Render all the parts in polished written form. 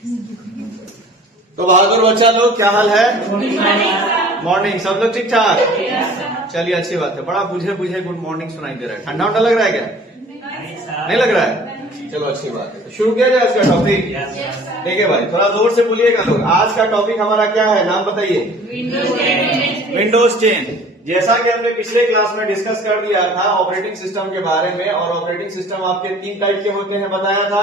तो बहादुर बच्चा लोग, क्या हाल है? मॉर्निंग। सब लोग ठीक ठाक? चलिए, अच्छी बात है। बड़ा बुझे बुझे गुड मॉर्निंग सुनाई दे रहा है। ठंडा उंडा लग रहा है क्या? नहीं लग रहा है? चलो, अच्छी बात है। तो शुरू किया जाए आज का टॉपिक। ठीक है भाई, थोड़ा जोर से बोलिएगा लोग। आज का टॉपिक हमारा क्या है, नाम बताइए। विंडोज 10। जैसा कि हमने पिछले क्लास में डिस्कस कर दिया था ऑपरेटिंग सिस्टम के बारे में, और ऑपरेटिंग सिस्टम आपके 3 टाइप के होते हैं, बताया था।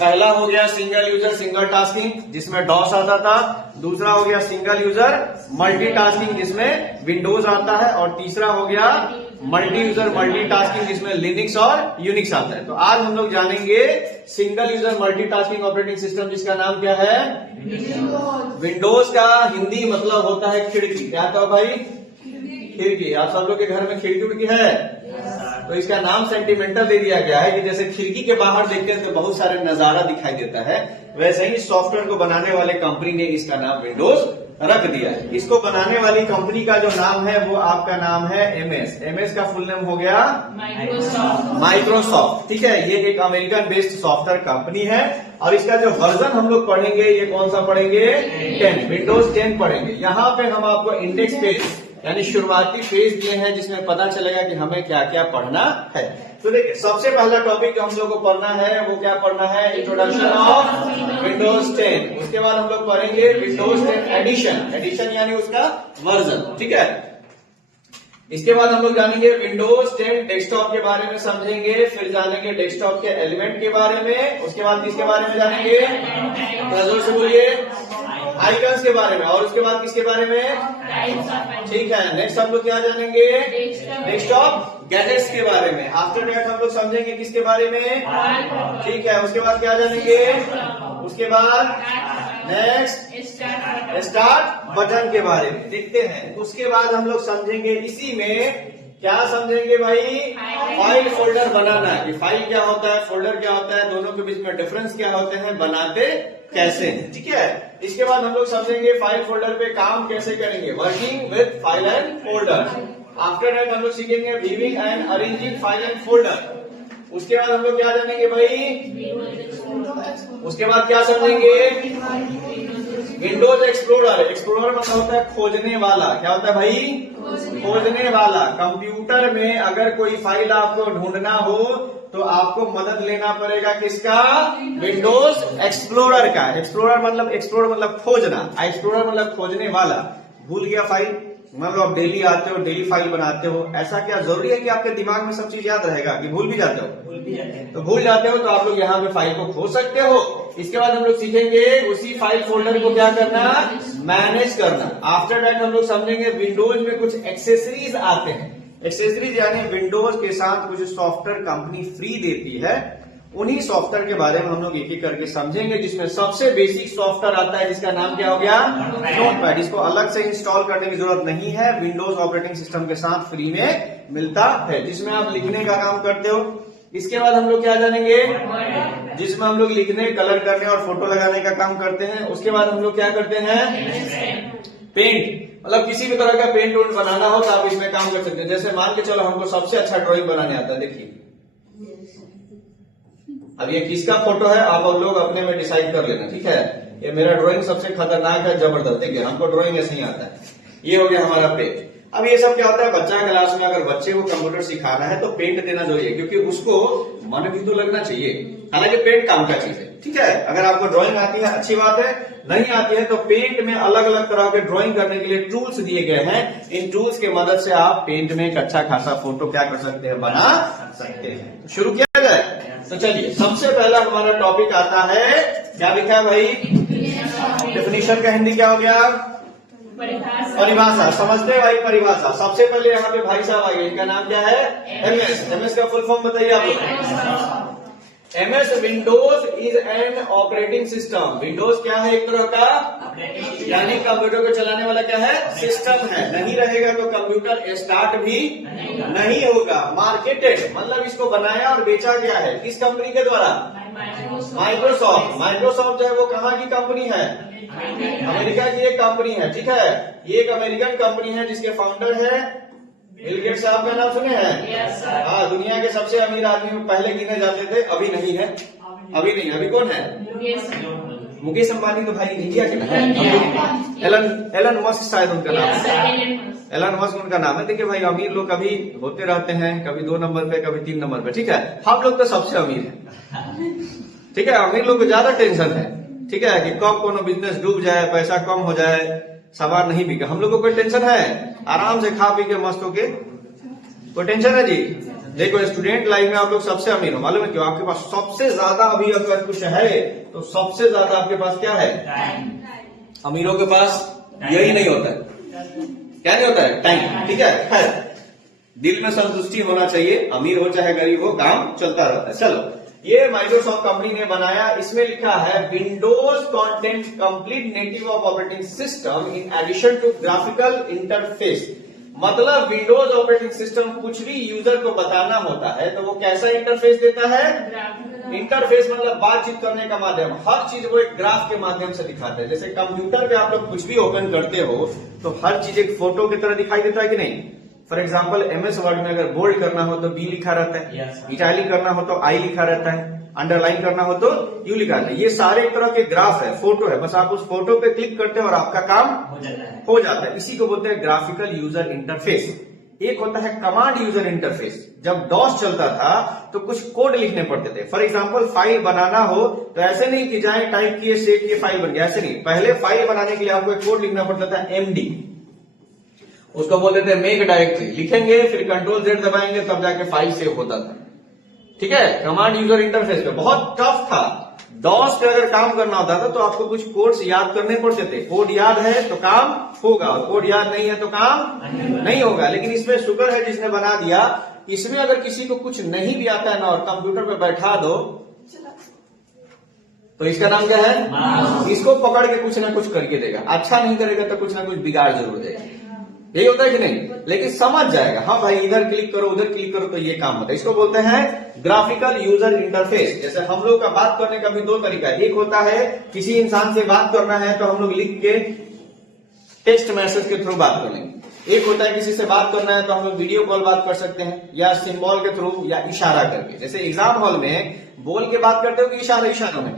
पहला हो गया सिंगल यूजर सिंगल टास्किंग, जिसमें डॉस आता था। दूसरा हो गया सिंगल यूजर मल्टीटास्किंग, जिसमें विंडोज आता है। और तीसरा हो गया मल्टी यूजर मल्टीटास्किंग, जिसमें लिनक्स और यूनिक्स आता है। तो आज हम लोग जानेंगे single user multitasking operating system, जिसका नाम क्या है? विंडोज का हिंदी मतलब होता है खिड़की। क्या था भाई? खिड़की। आप सब लोग के घर में खिड़की उड़की है? तो इसका नाम सेंटिमेंटल दे दिया गया है कि जैसे खिड़की के बाहर देखते हैं तो बहुत सारे नजारा दिखाई देता है, वैसे ही सॉफ्टवेयर को बनाने वाले कंपनी ने इसका नाम विंडोज रख दिया है। इसको बनाने वाली कंपनी का जो नाम है वो आपका नाम है एमएस। एमएस का फुल नेम हो गया माइक्रोसॉफ्ट। ठीक है, ये एक अमेरिकन बेस्ड सॉफ्टवेयर कंपनी है। और इसका जो वर्जन हम लोग पढ़ेंगे, ये कौन सा पढ़ेंगे? 10, विंडोज 10 पढ़ेंगे। यहाँ पे हम आपको इंडेक्स पेज यानी शुरुआती पेज दिए हैं, जिसमें पता चलेगा कि हमें क्या क्या पढ़ना है। तो देखिए, सबसे पहला टॉपिक जो हम लोग को पढ़ना है वो क्या पढ़ना है? Introduction of Windows 10। उसके बाद हम लोग पढ़ेंगे विंडोज 10 एडिशन। एडिशन यानी उसका वर्जन। ठीक है, इसके बाद हम लोग जानेंगे विंडोज 10 डेस्कटॉप के बारे में समझेंगे, फिर जानेंगे डेस्कटॉप के एलिमेंट के बारे में। उसके बाद किसके बारे में जानेंगे? जोर से बोलिए। आइकन्स के बारे में। और उसके बाद किसके बारे में? ठीक है, नेक्स्ट हम लोग क्या जानेंगे? डेस्कटॉप गैजेट्स के बारे में। आफ्टर दैट हम लोग समझेंगे किसके बारे में? ठीक है, उसके बाद क्या जानेंगे? उसके बाद नेक्स्ट स्टार्ट बटन के बारे में देखते हैं। उसके बाद हम लोग समझेंगे, इसी में क्या समझेंगे भाई? फाइल फोल्डर बनाना, कि फाइल क्या होता है, फोल्डर क्या होता है, दोनों के बीच में डिफरेंस क्या होते हैं, बनाते कैसे हैं। ठीक है, इसके बाद हम लोग समझेंगे फाइल फोल्डर पे काम कैसे करेंगे, working with file and folder. After that हम लोग सीखेंगे viewing and arranging file and folder. उसके बाद हम लोग क्या जानेंगे भाई? उसके बाद क्या समझेंगे? Windows explorer. एक्सप्लोरर मतलब होता है खोजने वाला। क्या होता है भाई? खोजने वाला। कंप्यूटर में अगर कोई फाइल आपको ढूंढना हो तो आपको मदद लेना पड़ेगा किसका? विंडोज एक्सप्लोरर का। एक्सप्लोरर मतलब खोजना, एक्सप्लोरर मतलब खोजने वाला। भूल गया फाइल, मान लो आप डेली आते हो, डेली फाइल बनाते हो, ऐसा क्या जरूरी है कि आपके दिमाग में सब चीज याद रहेगा कि भूल भी जाते हो? तो भूल जाते हो तो आप लोग यहाँ पे फाइल को खोज सकते हो। इसके बाद हम लोग सीखेंगे उसी फाइल फोल्डर को क्या करना? मैनेज करना। आफ्टर दैट हम लोग समझेंगे विंडोज में कुछ एक्सेसरीज आते हैं। एक्सेसरीज यानी विंडोज के साथ कुछ सॉफ्टवेयर कंपनी फ्री देती है, उन्हीं सॉफ्टवेयर के बारे में हम लोग एक एक करके समझेंगे। जिसमें सबसे बेसिक सॉफ्टवेयर आता है जिसका नाम क्या हो गया? नोटपैड। इसको अलग से इंस्टॉल करने की जरूरत नहीं है, विंडोज ऑपरेटिंग सिस्टम के साथ फ्री में मिलता है, जिसमें आप लिखने का काम करते हो। इसके बाद हम लोग क्या जानेंगे? जिसमें हम लोग लिखने, कलर करने और फोटो लगाने का काम करते हैं। उसके बाद हम लोग क्या करते हैं? पेंट, मतलब किसी भी तरह का पेंट वोट बनाना हो तो आप इसमें काम कर सकते हैं। जैसे मान के चलो हमको सबसे अच्छा ड्राइंग बनाने आता है। देखिए, अब ये किसका फोटो है आप लोग अपने में डिसाइड कर लेना। ठीक है, ये मेरा ड्राइंग सबसे खतरनाक है, जबरदस्त। देखिए, हमको ड्राइंग ऐसे ही आता है। ये हो गया हमारा पेज। अब ये सब क्या होता है, बच्चा क्लास में अगर बच्चे को कंप्यूटर सिखाना है तो पेंट देना जरूरी है, क्योंकि उसको मन भी तो लगना चाहिए। हालांकि पेंट काम का चीज है। ठीक है, अगर आपको ड्राइंग आती है अच्छी बात है, नहीं आती है तो पेंट में अलग अलग तरह के ड्राइंग करने के लिए टूल्स दिए गए हैं। इन टूल्स की मदद से आप पेंट में एक अच्छा खासा फोटो क्या कर सकते हैं? बना सकते हैं। तो शुरू किया जाए। तो चलिए, सबसे पहला हमारा टॉपिक आता है, क्या लिखा है भाई? डेफिनेशन का हिंदी क्या हो गया? परिभाषा। समझते भाई परिभाषा। सबसे पहले यहाँ पे भाई साहब आएंगे, इनका नाम क्या है? एमएस। एमएस का फुल फॉर्म बताइए आप लोग। MS Windows is an operating system. Windows क्या है? एक तरह का यानी कंप्यूटर को चलाने वाला क्या है? सिस्टम है। नहीं रहेगा तो कंप्यूटर स्टार्ट भी नहीं होगा। मार्केटेड मतलब इसको बनाया और बेचा गया है किस कंपनी के द्वारा? माइक्रोसॉफ्ट। माइक्रोसॉफ्ट जो है वो कहाँ की कंपनी है? अमेरिका की एक कंपनी है। ठीक है, ये एक अमेरिकन कंपनी है जिसके फाउंडर है बिल गेट्स। साहब का नाम सुने हैं? हाँ, दुनिया के सबसे अमीर आदमी में पहले गिने जाते थे, अभी नहीं है। अभी नहीं, अभी कौन है? मुकेश अंबानी तो भाई इंडिया के ना है। एलन मस्क शायद उनका नाम है, एलन मस्क उनका नाम है। देखिए भाई अमीर लोग कभी होते रहते हैं, कभी 2 नंबर पे, कभी 3 नंबर पे, ठीक है। हम लोग तो सबसे अमीर है, ठीक है। अमीर लोग को ज्यादा टेंशन है, ठीक है, कि कब कोनो बिजनेस डूब जाए, पैसा कम हो जाए, सामान नहीं बिके। हम लोग को कोई टेंशन है, आराम से खा पी के मस्त होके, कोई टेंशन है जी। देखो स्टूडेंट लाइफ में आप लोग सबसे अमीर हो, मालूम है क्यों? आपके पास सबसे ज्यादा अभी अगर कुछ है तो सबसे ज्यादा आपके पास क्या है? अमीरों के पास यही नहीं होता है, क्या नहीं होता है? टाइम, ठीक है। खैर दिल में संतुष्टि होना चाहिए, अमीर हो चाहे गरीब हो, काम चलता रहता है। चलो ये माइक्रोसॉफ्ट कंपनी ने बनाया, इसमें लिखा है Windows content complete native operating system in addition to graphical interface. मतलब विंडोज ऑपरेटिंग सिस्टम कुछ भी यूजर को बताना होता है तो वो कैसा इंटरफेस देता है? इंटरफेस मतलब बातचीत करने का माध्यम, हर चीज वो एक ग्राफ के माध्यम से दिखाता है। जैसे कंप्यूटर पे आप लोग कुछ भी ओपन करते हो तो हर चीज एक फोटो की तरह दिखाई देता है कि नहीं? फॉर एग्जाम्पल MS वर्ड में अगर बोल्ड करना हो तो B लिखा रहता है, इटैलिक करना हो तो I लिखा रहता है, अंडरलाइन करना हो तो U लिखा रहता है। ये सारे एक तरह के ग्राफ है, फोटो है, बस आप उस फोटो पे क्लिक करते हो और आपका काम हो जाता है। इसी को बोलते हैं ग्राफिकल यूजर इंटरफेस। एक होता है कमांड यूजर इंटरफेस। जब DOS चलता था तो कुछ कोड लिखने पड़ते थे। फॉर एग्जाम्पल फाइल बनाना हो तो ऐसे नहीं कि जाए टाइप किए सेव किए फाइल बन गया, ऐसे नहीं। पहले फाइल बनाने के लिए आपको एक कोड लिखना पड़ता था MD, उसको बोलते थे मेक डायरेक्टरी। लिखेंगे फिर Ctrl+Z दबाएंगे तब जाके फाइल सेव होता था, ठीक है। कमांड यूजर इंटरफेस पे बहुत टफ था। DOS पे अगर काम करना होता था तो आपको कुछ कोड्स याद करने पड़ते थे। कोड याद है तो काम होगा, और कोड याद नहीं है तो काम नहीं होगा। लेकिन इसमें शुक्र है जिसने बना दिया। इसमें अगर किसी को कुछ नहीं भी आता है ना और कंप्यूटर पे बैठा दो तो इसका नाम क्या है? इसको पकड़ के कुछ ना कुछ करके देगा। अच्छा नहीं करेगा तो कुछ ना कुछ बिगाड़ जरूर देगा, यही होता है कि नहीं? लेकिन समझ जाएगा, हाँ भाई इधर क्लिक करो उधर क्लिक करो तो ये काम होता है। इसको बोलते हैं ग्राफिकल यूजर इंटरफेस। जैसे हम लोग का बात करने का भी 2 तरीका है। एक होता है किसी इंसान से बात करना है तो हम लोग लिख के टेक्स्ट मैसेज के थ्रू बात कर लेंगे। एक होता है किसी से बात करना है तो हम लोग वीडियो कॉल बात कर सकते हैं, या सिंबल के थ्रू, या इशारा करके। जैसे एग्जाम हॉल में बोल के बात करते हो कि इशारा में?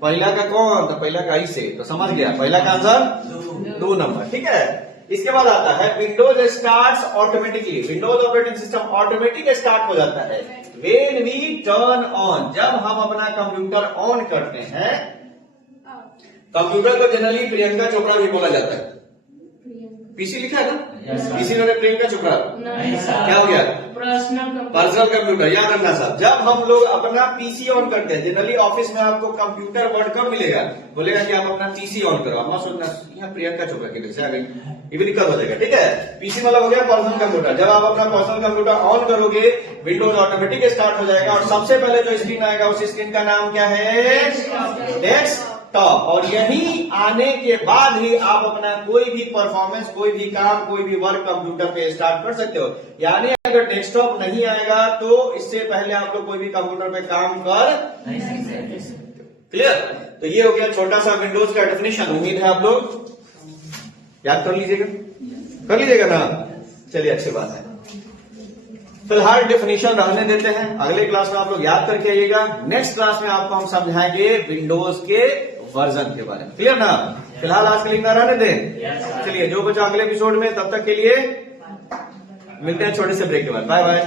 पहला का कौन? तो पहला का ऐसे, तो समझ गया, पहला का आंसर 2 नंबर, ठीक है। इसके बाद आता है Windows starts automatically. Windows operating system automatic start हो जाता है व्हेन वी टर्न ऑन, जब हम अपना कंप्यूटर ऑन करते हैं। कंप्यूटर को जनरली प्रियंका चोपड़ा भी बोला जाता है। पीसी लिखा है ना? पीसी ने प्रियंका चोपड़ा, क्या हो गया? पर्सनल कंप्यूटर, याद रखना साहब। जब हम लोग अपना पीसी ऑन करते हैं, जनरली ऑफिस में आपको कंप्यूटर वर्ड कब मिलेगा? बोलेगा कि आप अपना पीसी ऑन करो। आप सोचना यहाँ प्रियंका चोपड़ा के जैसे आ गई, ये भी दिक्कत हो जाएगा, ठीक है। पीसी मतलब हो गया पर्सनल कंप्यूटर। जब आप अपना पर्सनल कंप्यूटर ऑन करोगे विंडोज ऑटोमेटिक स्टार्ट हो जाएगा, और सबसे पहले जो स्क्रीन आएगा उस स्क्रीन का नाम क्या है? डेस्कटॉप। और यही आने के बाद ही आप अपना कोई भी परफॉर्मेंस, कोई भी काम, कोई भी वर्क कंप्यूटर पे स्टार्ट कर सकते हो। यानी अगर डेस्कटॉप नहीं आएगा तो इससे पहले आप लोग कोई भी कंप्यूटर पे काम कर नहीं सकते। क्लियर? तो ये हो गया छोटा सा विंडोज का डेफिनेशन। उम्मीद है आप लोग याद कर लीजिएगा ना? चलिए अच्छी बात है। फिलहाल डेफिनेशन रहने देते हैं, अगले क्लास में आप लोग याद करके आइएगा। नेक्स्ट क्लास में आपको हम समझाएंगे विंडोज के वर्जन के बारे में। क्लियर ना? फिलहाल आज के लिए इतना रहने दें। चलिए जो बचा अगले एपिसोड में, तब तक के लिए मिलते हैं छोटे से ब्रेक के बाद। Bye bye.